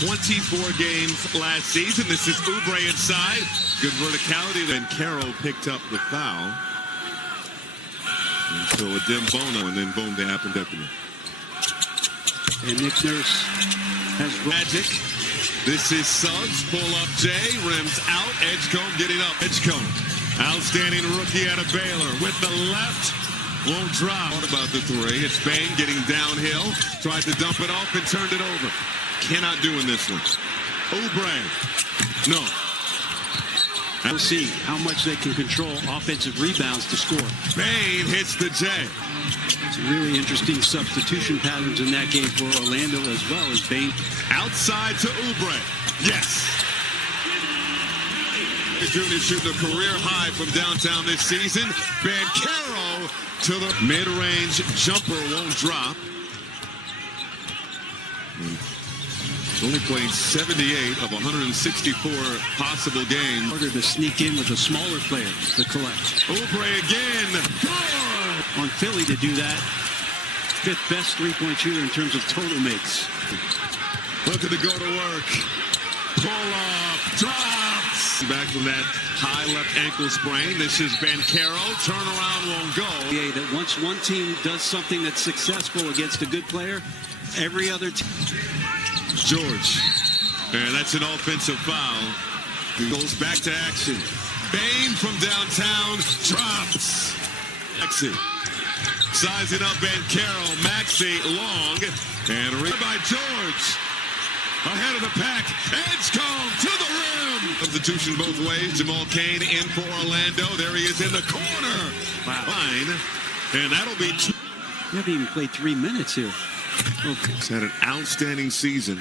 24 games last season. This is Oubre inside. Good verticality. Then Carroll picked up the foul. And so a dim Bono, and then boom, they happened up in it. And Nick Nurse has magic. This is Suggs. Pull up Jay. Rims out. Edgecombe getting up. Edgecombe. Outstanding rookie out of Baylor. With the left. Won't drop. What about the three? It's Bain getting downhill. Tried to dump it off and turned it over. Cannot do in this one. Oubre. No. We'll see how much they can control offensive rebounds to score. Bain hits the J. Some really interesting substitution patterns in that game for Orlando as well as Bain. Outside to Oubre. Yes. Junior shooting a career high from downtown this season. Banchero to the mid-range jumper won't drop. Only played 78 of 164 possible games. Harder to sneak in with a smaller player to collect. Oubre again. On Philly to do that. Fifth best three-point shooter in terms of total makes. Looking to go to work. Pull up. Drops. Back from that high left ankle sprain. This is Banchero. Turnaround won't go. Yeah, that once one team does something that's successful against a good player, every other team. George. And that's an offensive foul. He goes back to action. Bain from downtown drops. Maxey. Sizing up Banchero. Maxey long. And read by George. Ahead of the pack. Edgecombe to the rim. Substitution both ways. Jamal Cain in for Orlando. There he is in the corner. Wow. Line. And that'll be two. You haven't even played 3 minutes here. Okay. He's had an outstanding season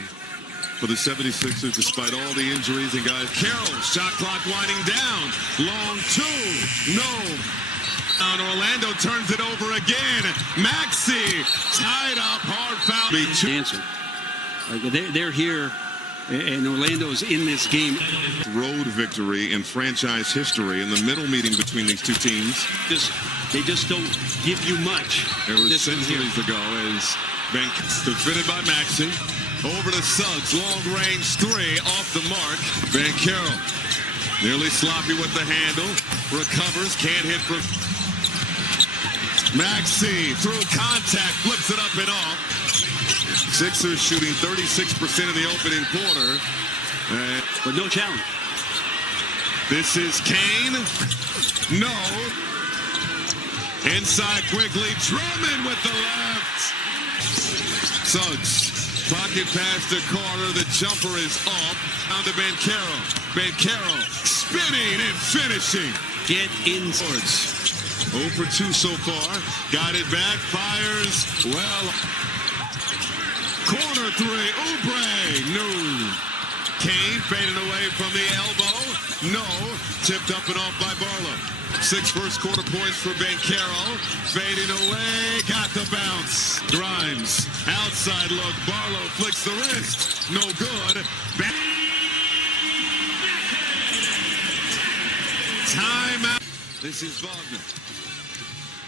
for the 76ers despite all the injuries and guys. Carroll, shot clock winding down. Long two. No. And Orlando turns it over again. Maxey tied up. Hard foul. Answer. They're here, and Orlando's in this game. Road victory in franchise history in the middle meeting between these two teams. They just don't give you much. It was centuries ago as Bank defended by Maxey. Over to Suggs, long range three off the mark. Banchero nearly sloppy with the handle. Recovers, can't hit for Maxey through contact, flips it up and off. Sixers shooting 36% in the opening quarter. But no challenge. This is Kane. No. Inside quickly. Drummond with the left. Suggs. Pocket pass to Carter. The jumper is off. Down to Banchero. Banchero spinning and finishing. Get in. 0 for 2 so far. Got it back. Fires. Well. Corner three. Oubre. No. Kane fading away from the elbow. No. Tipped up and off by Barlow. 6 first quarter points for Banchero. Fading away. Got the bounce. Grimes. Outside look. Barlow flicks the wrist. No good. Timeout. This is Wagner.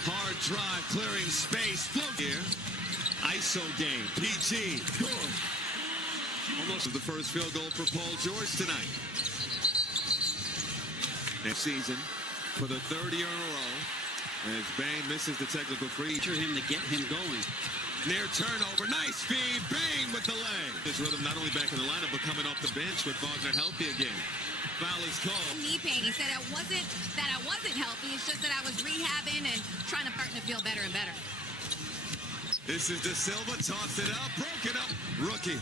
Hard drive. Clearing space. Float here. ISO game. PG. Good. Almost the first field goal for Paul George tonight. Next season for the 3rd year in a row. As Bain misses the technical free. For him to get him going. Near turnover. Nice feed. Bain with the leg. His rhythm not only back in the lineup, but coming off the bench with Wagner healthy again. Foul is called. Knee pain. He said it wasn't that I wasn't healthy. It's just that I was rehabbing and trying to feel better and better. This is De Silva. Tossed it up. Broke it up. Rookie.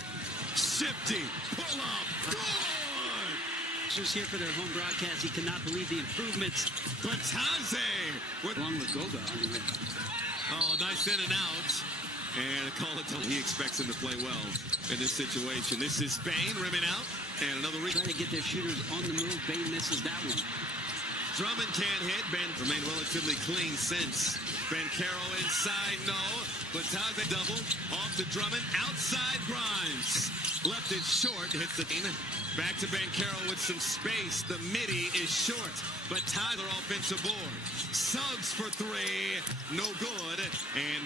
Shifty. Pull up. Good. Just here for their home broadcast. He cannot believe the improvements. Bataze. Along with Goga. Oh, nice in and out. And a call it. He expects him to play well in this situation. This is Bain rimming out. And another trying to get their shooters on the move. Bain misses that one. Drummond can't hit. Ben remained relatively clean since. Banchero inside, no. Bataze double. Off to Drummond. Outside Grimes. Left it short. Hits the team. Back to Banchero with some space. The midi is short. But Tyler offensive board. Suggs for three. No good. And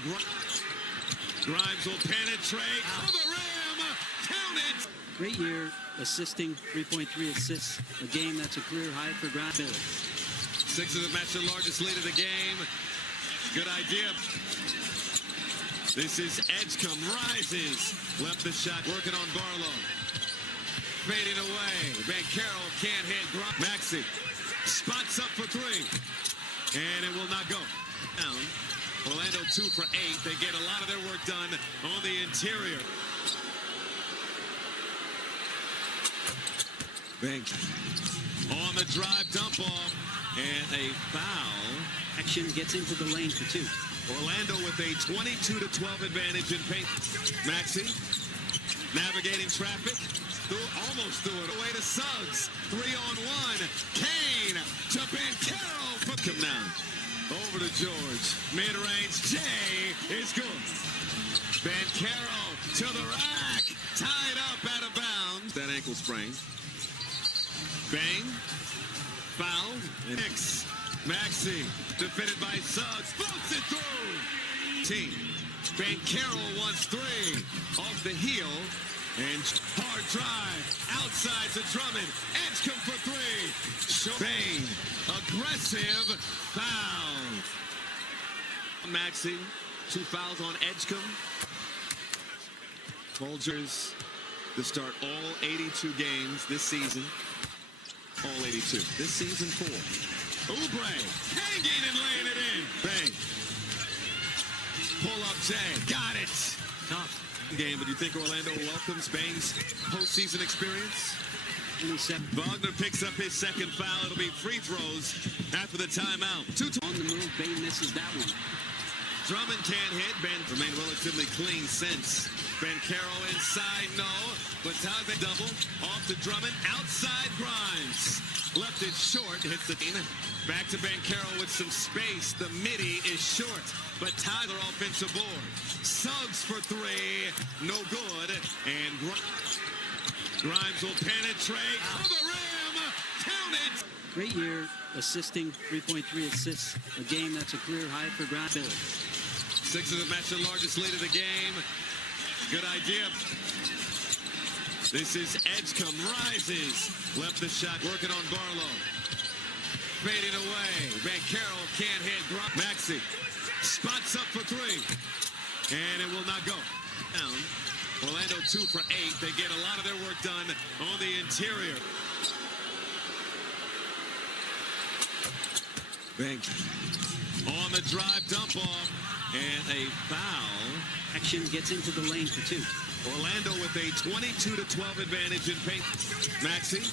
Grimes will penetrate. To the rim. Count it. Great year assisting, 3.3 assists a game. That's a career high for Grant Miller. Sixers have matched the largest lead of the game. Good idea. This is Edgecombe, rises. Left the shot, working on Barlow. Fading away. Banchero can't hit. Maxey spots up for three. And it will not go. Down. Orlando 2 for 8. They get a lot of their work done on the interior. Bank on the drive, dump off, and a foul. Action gets into the lane for 2. Orlando with a 22-12 advantage in paint. Maxey navigating traffic. Almost threw it away to Suggs. 3-on-1. Kane to Banchero. Come down. Over to George. Mid-range. Jay is good. Banchero to the rack. Tied up out of bounds. That ankle sprain. Bang. Foul. Nix. Maxey defended by Suggs. Floats it through. Team. Banchero wants 3. Off the heel. And hard drive. Outside to Drummond. Edgecombe for 3. Bang. Aggressive foul. Maxey. 2 fouls on Edgecombe. Folgers to start all 82 games this season. All 82. This season 4. Oubre hanging and laying it in. Bang. Pull up Jay. Got it. Tough game, but you think Orlando welcomes Bang's postseason experience? 27. Wagner picks up his second foul. It'll be free throws after the timeout. 2 on the move. Bain misses that one. Drummond can't hit. Ben remained relatively clean since. Banchero inside, no. But ties a double. Off to Drummond. Outside Grimes. Left it short. Hits the team. Back to Banchero with some space. The midi is short. But Tyler offensive board. Suggs for 3. No good. And Grimes will penetrate. For the rim. Count it. Great year assisting, 3.3 assists a game. That's a career high for Grant Miller. Sixers have matched the largest lead of the game. Good idea. This is Edgecombe, rises. Left the shot, working on Barlow. Fading away. Banchero can't hit. Maxey spots up for 3. And it will not go. Down. Orlando 2 for 8. They get a lot of their work done on the interior. Bank. On the drive, dump off. And a foul. Action gets into the lane for 2. Orlando with a 22-12 advantage in paint. Maxey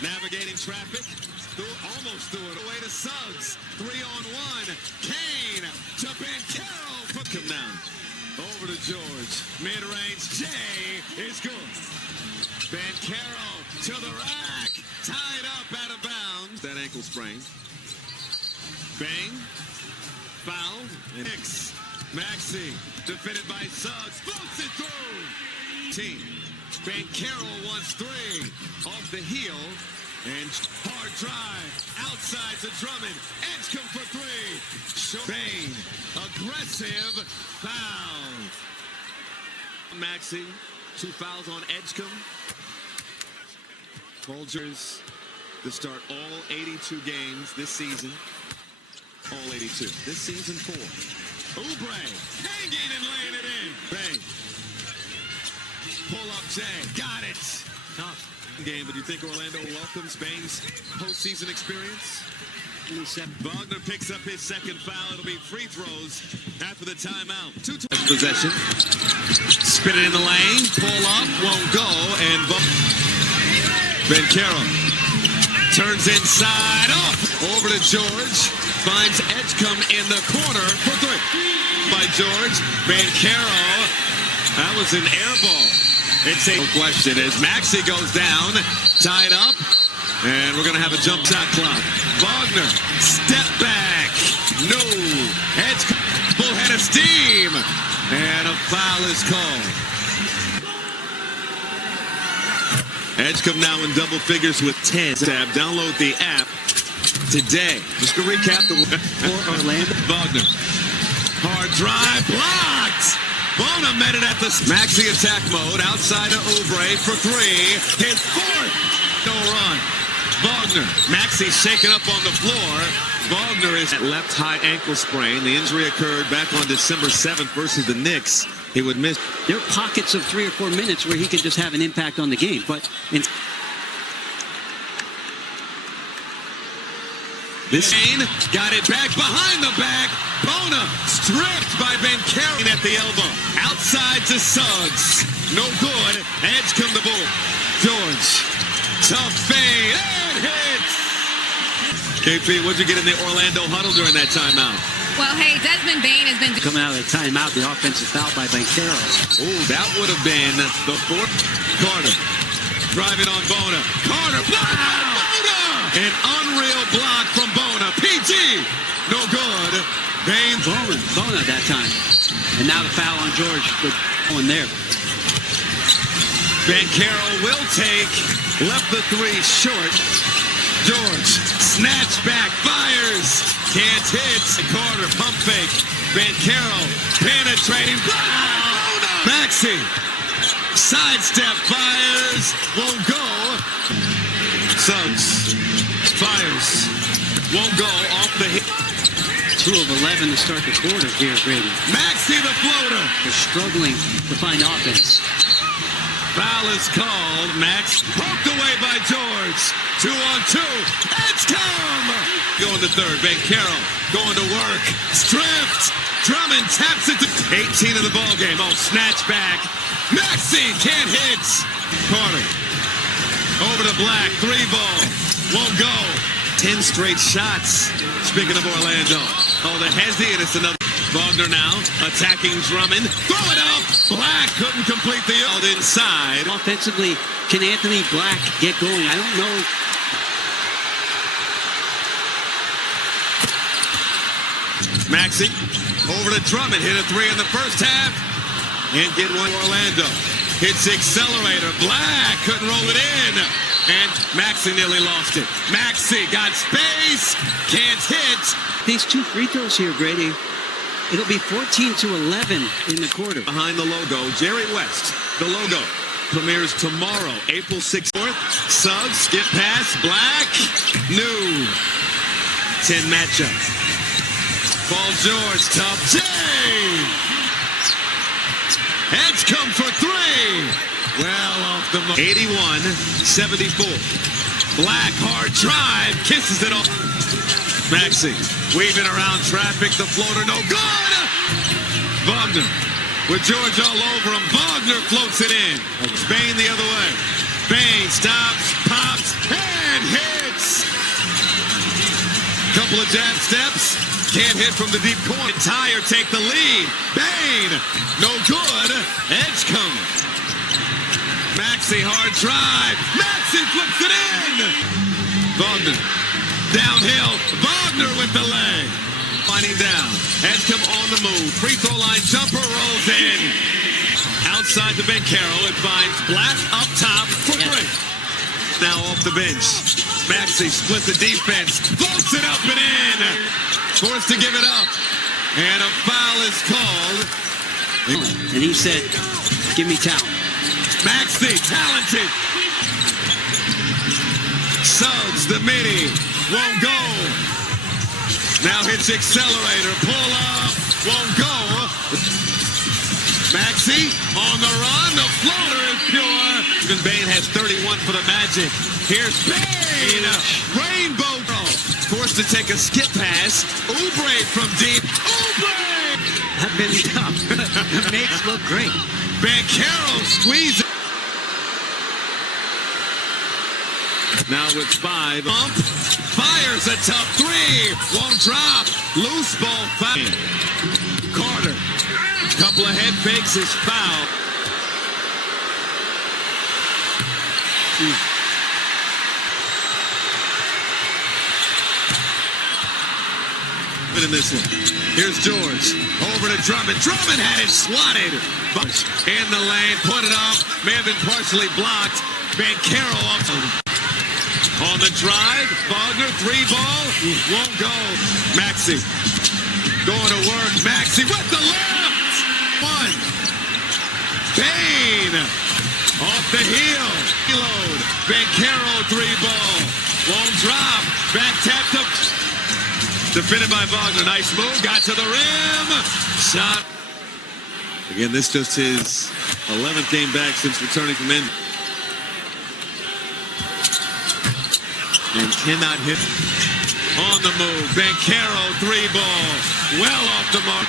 navigating traffic. Almost threw it away to Suggs. 3-on-1. Kane to Banchero. Come down. Over to George. Mid-range. Jay is good. Banchero to the rack. Tied up out of bounds. That ankle sprain. Bang. Foul. Nix. Maxey defended by Suggs. Floats it through. Team. Banchero wants 3. Off the heel. And hard drive. Outside to Drummond. Edgecombe for 3. Bain. Aggressive foul. Maxey. 2 fouls on Edgecombe. Folgers to start all 82 games this season. All 82. This season 4. Oubre hanging and laying it in. Bang. Pull up Jay. Got it. Tough game, but you think Orlando welcomes Bang's postseason experience? 27. Wagner picks up his second foul. It'll be free throws after the timeout. 2 possession. Spin it in the lane. Pull up. Won't go. And Banchero turns inside. Oh! Over to George. Finds Edgecombe in the corner for 3. By George. Banchero. That was an air ball. It's a question as Maxey goes down. Tied up. And we're going to have a jump shot clock. Wagner. Step back. No. Edgecombe. Full head of steam. And a foul is called. Edgecombe now in double figures with 10. Tab. Download the app today. Just to recap the for Orlando. Wagner. Hard drive. Blocked. Bona met it at the Maxey attack mode. Outside of Oubre for three. His fourth. No run. Wagner. Maxey shaken up on the floor. Wagner is at left high ankle sprain. The injury occurred back on December 7th versus the Knicks. He would miss. There are pockets of 3 or 4 minutes where he can just have an impact on the game. But this got it back behind the back. Bona stripped by Benkera at the elbow. Outside to Suggs. No good. Edge come the ball. George. Tough fade. And hits. KP, what'd you get in the Orlando huddle during that timeout? Well, hey, Desmond Bane has been coming out of the timeout, the offensive foul by Benkera. Oh, that would have been the fourth. Carter driving on Bona. Carter block. Bona! An unreal block from Bona. PG. No good. Bane. Bona that time. And now the foul on George. Good one there. Benkera will take. Left the three short. George. Snatch back. Fires. Can't hit. Carter. Pump fake. Benkera. Penetrating. Bona! Maxey. Sidestep. Fires. Won't go. Suggs. Fires. Won't go off the hit. 2 of 11 to start the quarter here, Brady. Maxey the floater. They're struggling to find offense. Foul is called. Max poked away by George. 2 on 2. Edge come. Going to third. Benkera going to work. Stripped. Drummond taps it to 18 of the ball game. Oh, snatch back. Maxey can't hit. Carter. Over to Black. 3 ball. Won't go. 10 straight shots. Speaking of Orlando. Oh, the hezzy, and it's another. Wagner now attacking Drummond. Throw it up. Black couldn't complete the out inside. Offensively, can Anthony Black get going? I don't know. Maxey over to Drummond. Hit a 3 in the first half. And get one. Orlando. Hits the accelerator. Black couldn't roll it in. And Maxey nearly lost it. Maxey got space. Can't hit. These 2 free throws here, Grady. It'll be 14-11 in the quarter. Behind the logo, Jerry West. The logo premieres tomorrow, April 6th. Suggs, skip pass, Black. New 10 matchup. Paul George, top J. Edge come for 3. Well off the 81-74. Black hard drive, kisses it off. Maxey weaving around traffic, the floater no good. Wagner with George all over him. Wagner floats it in. Bane the other way. Bane stops, pops, and hits. Couple of jab steps. Can't hit from the deep corner. Tyre take the lead. Bane, no good. Edge comes. Maxey hard drive. Maxey flips it in. Wagner downhill. Wagner with the leg. Finding down. Edge come on the move. Free throw line jumper rolls in. Outside to Benkera. It finds Black up top for 3. Now off the bench. Maxey split the defense. Floats it up and in. Forced to give it up. And a foul is called. And he said, give me talent. Maxey, talented. Suggs, the mini. Won't go. Now hits accelerator. Pull up. Won't go. Maxey on the run. The floater is pure. Even Bane has 31 for the Magic. Here's Bane. Rainbow. Forced to take a skip pass. Oubre from deep. Oubre! That Billy Cup makes look great. Benkera squeezes. Now with 5. Bump. Fires a tough 3. Won't drop. Loose ball foul. Carter. Couple of head fakes is foul. In this one. Here's George. Over to Drummond. Drummond had it swatted. In the lane. Put it up. May have been partially blocked. Benkera off. On the drive. Wagner. 3 ball. Won't go. Maxey. Going to work. Maxey with the left. 1. Payne off the heel. Reload. Bankero three ball. Won't drop. Back tapped up. Defended by Wagner. Nice move. Got to the rim. Shot. Again, this just his 11th game back since returning from injury. And cannot hit. On the move. Bankero three ball. Well off the mark.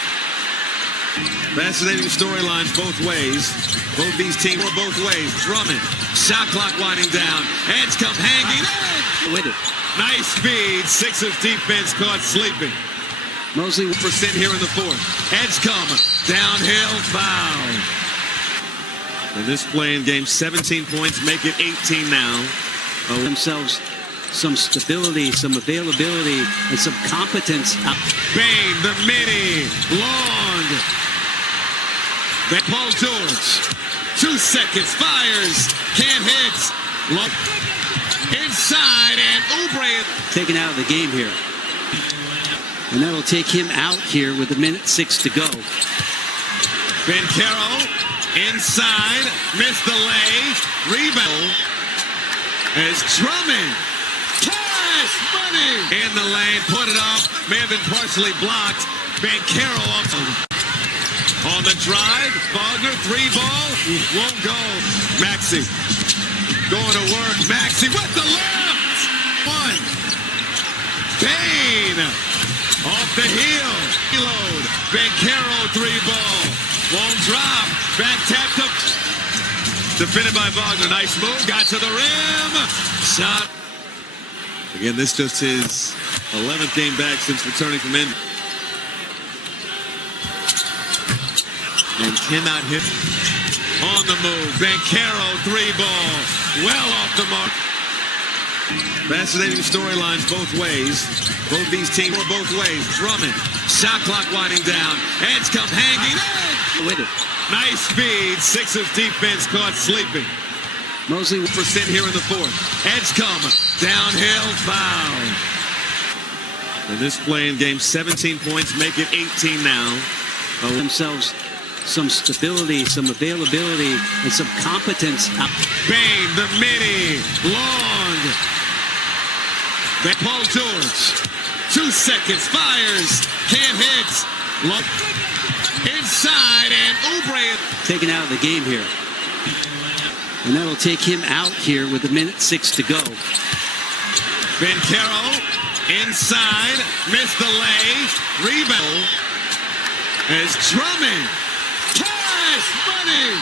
Fascinating storylines both ways. Both these teams were both ways. Drummond. Shot clock winding down. Edge come hanging. With it. Nice speed. Sixers defense caught sleeping. Mosley % here in the fourth. Edge come. Downhill foul. In this play in game, 17 points. Make it 18 now. Themselves some stability, some availability, and some competence. Bane, the mini. Long. Paul George. 2 seconds. Fires. Can't hit. Long. Inside. And Oubre. Taken out of the game here. And that'll take him out here with 1:06 to go. Bankero. Inside. Missed the lay. Rebound. As Drummond. Cash money. In the lane. Put it up. May have been partially blocked. Bankero also. On the drive, Wagner, three ball, won't go. Maxey going to work. Maxey with the left. One. Payne off the heel. Reload. Bankero three ball. Won't drop. Back tapped up. Defended by Wagner. Nice move. Got to the rim. Shot. Again, this just his 11th game back since returning from injury. And cannot hit. On the move. Bankero three ball. Well off the mark. Fascinating storylines both ways. Both these teams were both ways. Drummond. Shot clock winding down. Edge come hanging. With it. Nice speed. Sixers defense caught sleeping. Mosley % here in the fourth. Edge come. Downhill foul. In this play in game, 17 points. Make it 18 now. Themselves some stability, some availability, and some competence. Bane, the mini, long. Paul George, 2 seconds, fires, can't hit. Long. Inside, and Oubre. Taken out of the game here. And that'll take him out here with 1:06 to go. Bankero, inside, missed the lay, rebound. As Drummond. Cash money!